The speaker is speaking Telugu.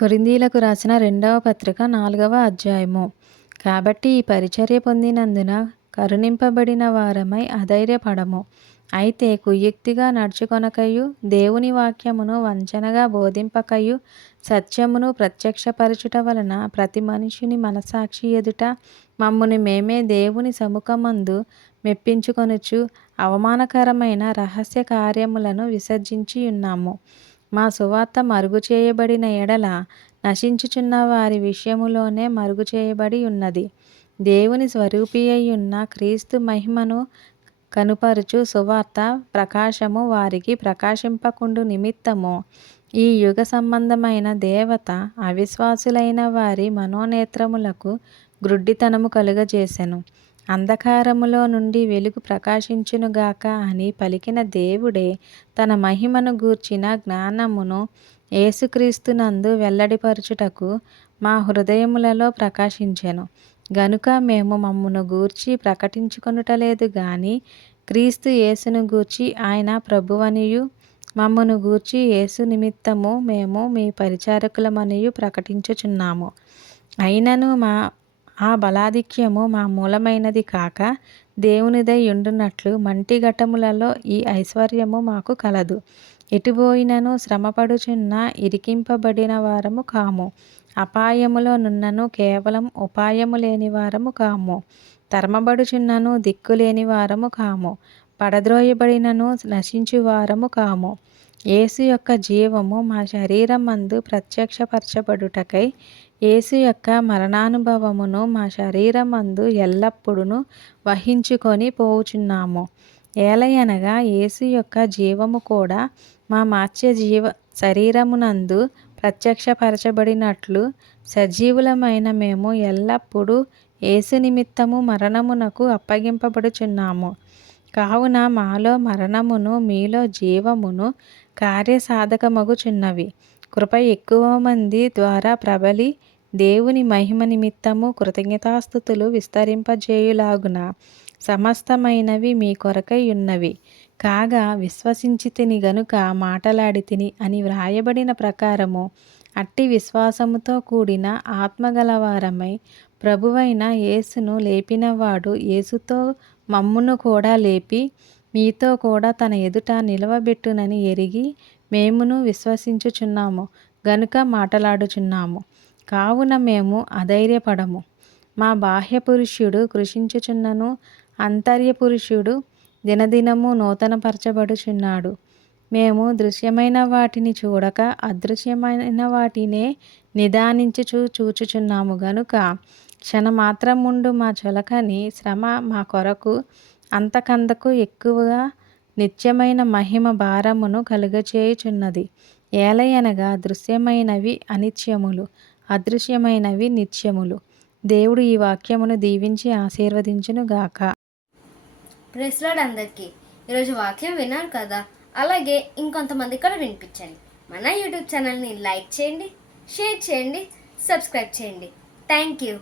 కొరింథీలకు రాసిన 2వ పత్రిక 4వ అధ్యాయము. కాబట్టి ఈ పరిచర్య పొందినందున కరుణింపబడిన వారమై అధైర్యపడము. అయితే కుయుక్తిగా నడుచుకొనకయు దేవుని వాక్యమును వంచనగా బోధింపకయు సత్యమును ప్రత్యక్షపరచుట వలన ప్రతి మనుష్యుని మనస్సాక్షి ఎదుట మమ్మును మేమే దేవుని సముఖమందు మెప్పించుకొనుచు అవమానకరమైన రహస్య కార్యములను విసర్జించి ఉన్నాము. మా సువార్త మరుగు చేయబడిన ఎడల నశించుచున్న వారి విషయములోనే మరుగు చేయబడి ఉన్నది. దేవుని స్వరూపియైయున్న క్రీస్తు మహిమను కనుపరుచు సువార్త ప్రకాశము వారికి ప్రకాశింపకుండు నిమిత్తము ఈ యుగ సంబంధమైన దేవత అవిశ్వాసులైన వారి మనోనేత్రములకు గ్రుడ్డితనము కలుగజేసెను. అంధకారములో నుండి వెలుగు ప్రకాశించునుగాక అని పలికిన దేవుడే తన మహిమను గూర్చిన జ్ఞానమును యేసుక్రీస్తునందు వెల్లడిపరచుటకు మా హృదయములలో ప్రకాశించెను. గనుక మేము మమ్మును గూర్చి ప్రకటించుకొనుటలేదు గాని క్రీస్తు యేసును గూర్చి ఆయన ప్రభువనియు మమ్మును గూర్చి యేసు నిమిత్తము మేము మీ పరిచారకులమనియు ప్రకటించుచున్నాము. అయినను ఆ బలాధిక్యము మా మూలమైనది కాక దేవునిదై యుండునట్లు మంటి ఘటములలో ఈ ఐశ్వర్యము మాకు కలదు. ఎటుబోయినను శ్రమపడుచున్న ఇరికింపబడిన వారము కాము. అపాయములో నున్నను కేవలం ఉపాయము లేని వారము కాము. తరమబడుచున్నను దిక్కులేని వారము కాము. పడద్రోయబడినను నశించు వారము కాము. యేసు యొక్క జీవము మా శరీరమందు ప్రత్యక్షపరచబడుటకై యేసు యొక్క మరణానుభవమును మా శరీరమందు ఎల్లప్పుడూ వహించుకొని పోవుచున్నాము. ఏలయనగా యేసు యొక్క జీవము కూడా మా మర్త్య శరీరమునందు ప్రత్యక్షపరచబడినట్లు సజీవులమైన మేము ఎల్లప్పుడూ యేసు నిమిత్తము మరణమునకు అప్పగింపబడుచున్నాము. కావున మాలో మరణమును మీలో జీవమును కార్యసాధకమగుచున్నవి. కృప ఎక్కువ మంది ద్వారా ప్రబలి దేవుని మహిమ నిమిత్తము కృతజ్ఞతాస్తుతులు విస్తరింపజేయులాగున సమస్తమైనవి మీ కొరకై ఉన్నవి. కాగా విశ్వసించితిని గనుక మాటలాడితిని అని వ్రాయబడిన ప్రకారము అట్టి విశ్వాసముతో కూడిన ఆత్మగలవారమై ప్రభువైన యేసును లేపినవాడు యేసుతో మమ్మును కూడా లేపి మీతో కూడా తన ఎదుట నిలవబెట్టునని ఎరిగి మేమును విశ్వసించుచున్నాము గనుక మాటలాడుచున్నాము. కావున మేము అధైర్యపడము. మా బాహ్య పురుషుడు కృషించుచున్నను అంతర్య పురుషుడు దినదినము నూతనపరచబడుచున్నాడు. మేము దృశ్యమైన వాటిని చూడక అదృశ్యమైన వాటినే నిదానించుచు చూచుచున్నాము గనుక క్షణమాత్రముండు మా చులకని శ్రమ మా కొరకు అంతకంతకు ఎక్కువగా నిత్యమైన మహిమ భారమును కలుగచేయుచున్నది. ఏలయనగా దృశ్యమైనవి అనిత్యములు, అదృశ్యమైనవి నిత్యములు. దేవుడు ఈ వాక్యమును దీవించి ఆశీర్వదించును గాక. ప్రైజ్ లార్డ్ అందరికీ. ఈరోజు వాక్యం విన్నారు కదా, అలాగే ఇంకొంతమంది కూడా వినిపించండి. మన యూట్యూబ్ ఛానల్ని లైక్ చేయండి, షేర్ చేయండి, సబ్స్క్రైబ్ చేయండి. Thank you.